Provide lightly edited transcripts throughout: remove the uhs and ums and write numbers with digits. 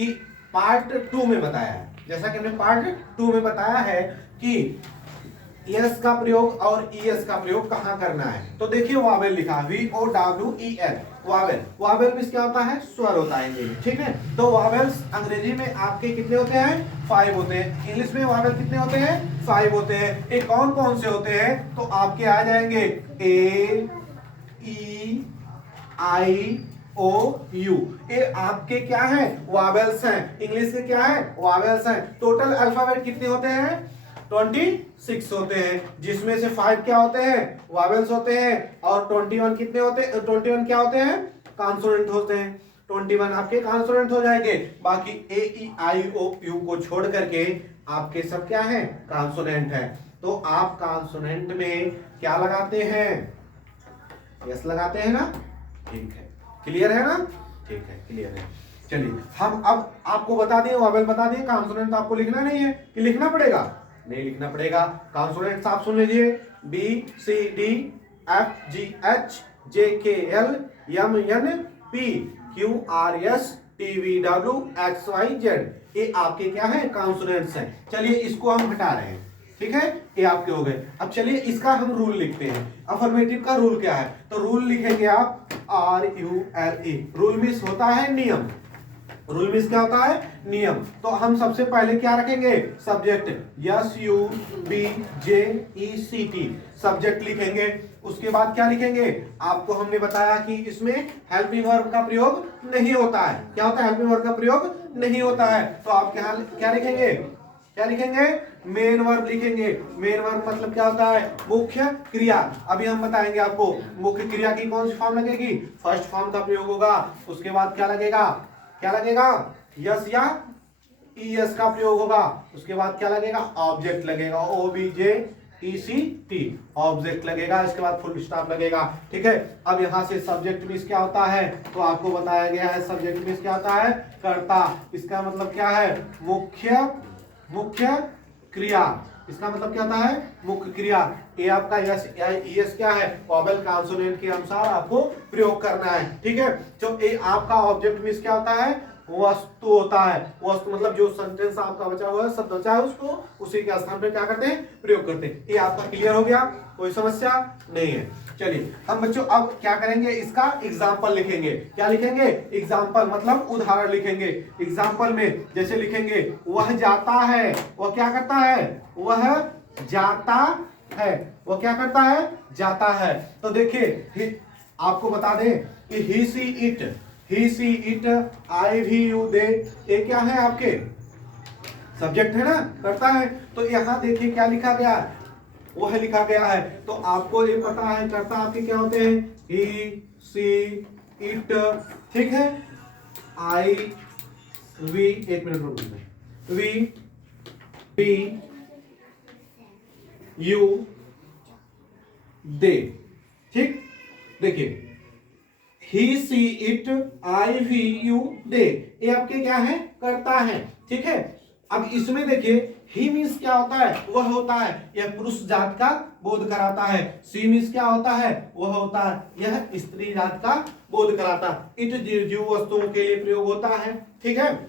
कि पार्ट 2 में बताया है, जैसा कि हमने पार्ट 2 में बताया है कि एस का प्रयोग और ईएस का प्रयोग कहां करना है। तो देखिए वावेल लिखा VOWEL, वावेल, वावेल मींस क्या होता है, स्वर होता है इंग्लिश में, ठीक है। तो वावेल्स अंग्रेजी में आपके कितने होते हैं, 5 होते हैं। इंग्लिश में वावेल कितने होते हैं, 5 होते हैं। ये कौन कौन से होते हैं, तो आपके आ जाएंगे ए, ई, आई, ओ, यू। ये आपके क्या है, वावेल्स हैं। इंग्लिश के क्या है, वावेल्स हैं। टोटल अल्फाबेट कितने होते हैं, 26 होते हैं, जिसमें से 5 क्या होते हैं, वावेल्स होते हैं, और 21 कितने होते हैं, 21 क्या होते हैं, कॉन्सोनेंट होते हैं। 21 आपके कॉन्सोनेंट हो जाएंगे, बाकी ए, ई, आई, ओ, यू को छोड़ करके आपके सब क्या है, कॉन्सोनेंट है। तो आप कॉन्सोनेंट में क्या लगाते हैं, यस लगाते हैं ना, ठीक है, क्लियर है ना, ठीक है, क्लियर है। चलिए हम अब आपको बता दें, वावेल बता दें, कॉन्सोनेंट आपको लिखना नहीं है कि लिखना पड़ेगा, नहीं लिखना पड़ेगा। कॉन्सोनेंट्स आप सुन लीजिए, B, C, D, F, G, H, J, K, L, M, N, P, Q, R, S, T, V, W, X, Y, Z, ये आपके क्या है, कॉन्सोनेंट्स हैं। चलिए इसको हम हटा रहे हैं, ठीक है, ये आपके हो गए। अब चलिए इसका हम रूल लिखते हैं। अफर्मेटिव का रूल क्या है, तो रूल लिखेंगे आप RULE। रूल मीन्स होता है नियम, रूल मीन्स क्या होता है, नियम। तो हम सबसे पहले क्या रखेंगे, सब्जेक्ट, SUBJECT, सब्जेक्ट लिखेंगे। उसके बाद क्या लिखेंगे, आपको हमने बताया कि इसमें हेल्पिंग वर्ब का प्रयोग नहीं होता है। क्या होता है, हेल्पिंग वर्ब का प्रयोग नहीं होता है। तो आप क्या लिखेंगे, क्या लिखेंगे, मेन वर्ब लिखेंगे। मेन वर्ब मतलब क्या होता है, मुख्य क्रिया। अभी हम बताएंगे आपको मुख्य क्रिया की कौन सी फॉर्म लगेगी, फर्स्ट फॉर्म का प्रयोग होगा। उसके बाद क्या लगेगा, क्या लगेगा, यस या ईएस का प्रयोग होगा। उसके बाद क्या लगेगा, ऑब्जेक्ट लगेगा, OBJECT, ऑब्जेक्ट लगेगा। इसके बाद फुल स्टॉप लगेगा, ठीक है। अब यहां से सब्जेक्ट मीन्स क्या होता है, तो आपको बताया गया है सब्जेक्ट मीन्स क्या होता है, कर्ता। इसका मतलब क्या है, मुख्य क्रिया। इसका मतलब क्या होता है, मुख्य क्रिया। ये आपका यस क्या है, वावेल कॉन्सोनेंट के अनुसार आपको प्रयोग करना है, ठीक है। तो ये आपका ऑब्जेक्ट मीन्स क्या होता है, वस्तु होता है। वस्तु मतलब जो सेंटेंस आपका बचा हुआ है, शब्द बचा है, उसको उसी के स्थान पे क्या करते हैं, प्रयोग करते हैं। ये आपका क्लियर हो गया, कोई समस्या नहीं है। चलिए हम बच्चों अब क्या करेंगे, इसका एग्जाम्पल लिखेंगे। क्या लिखेंगे, एग्जाम्पल मतलब उदाहरण लिखेंगे। एग्जाम्पल में जैसे लिखेंगे, वह जाता है, वह क्या करता है, वह जाता है, वह क्या करता है, जाता है। तो देखिए आपको बता दें कि ही, सी, इट, आई, भी, यू, दे, ये क्या है, आपके सब्जेक्ट है ना, करता है। तो यहां देखिए क्या लिखा गया है, वह लिखा गया है। तो आपको ये पता है कर्ता आपके क्या होते हैं, ही, सी, इट, ठीक है, आई, वी, एक मिनट रुक, वी, बी, यू, दे, ठीक। देखिए ही, सी, इट, आई, वी, यू, दे, ये आपके क्या है, करता है, ठीक है। अब इसमें देखिए ही मीन्स क्या होता है, वह होता है, यह पुरुष जात का बोध कराता है। सी मीन्स क्या होता है, वह होता है, यह स्त्री जात का बोध कराता। इट निर्जीव वस्तुओं के लिए प्रयोग होता है, ठीक है।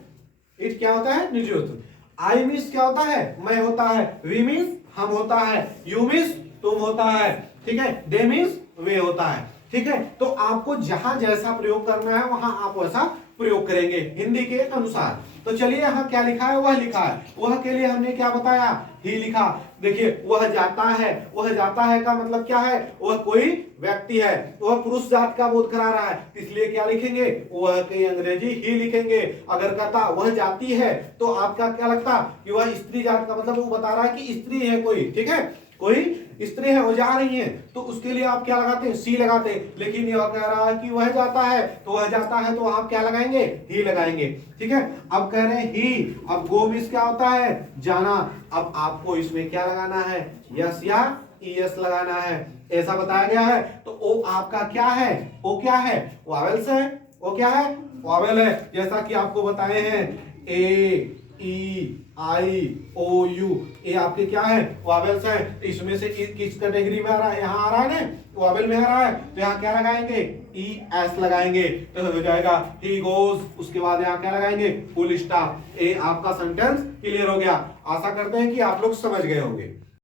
इट क्या होता है, निर्जीव वस्तु। आई मीन्स क्या होता है, मैं होता है। वी मीन्स हम होता है। यू मीन्स तुम होता है, ठीक है। दे मीन्स वे होता है, ठीक है। तो आपको जहां जैसा प्रयोग करना है वहां आप वैसा प्रयोग करेंगे हिंदी के अनुसार। तो चलिए यहाँ क्या लिखा है, वह लिखा है। वह के लिए हमने क्या बताया, ही लिखा। देखिए वह जाता है, वह जाता है का मतलब क्या है, वह कोई व्यक्ति है, वह पुरुष जात का बोध करा रहा है, इसलिए क्या लिखेंगे, वह के अंग्रेजी ही लिखेंगे। अगर कहता वह जाती है तो आपका क्या लगता कि वह स्त्री जात का, मतलब वो बता रहा है कि स्त्री है कोई, ठीक है, कोई स्त्री है, वो जा रही है, तो उसके लिए आप क्या लगाते हैं, सी लगाते हैं। लेकिन यह कह रहा है कि वह जाता है, तो वह जाता है तो आप क्या लगाएंगे, ही लगाएंगे, ठीक है। अब कह रहे हैं ही, अब गो मीन्स क्या होता है, जाना। अब आपको इसमें क्या लगाना है, यस या ईएस लगाना है, ऐसा बताया गया है। तो ओ आपका क्या है, ओ क्या है, वावेल्स है। ओ क्या है, वावेल है। जैसा कि आपको बताए हैं, ए, ई आई ओ यू, ये आपके क्या है, वॉवेल्स है। इसमें से किस कैटेगरी में आ रहा है, यहाँ आ रहा है ना, वॉवेल में आ रहा है, तो यहाँ क्या लगाएंगे, ई एस लगाएंगे, तो हो जाएगा ही गोज। उसके बाद यहाँ क्या लगाएंगे, फुल स्टॉप। ये आपका सेंटेंस क्लियर हो गया। आशा करते हैं कि आप लोग समझ गए होंगे।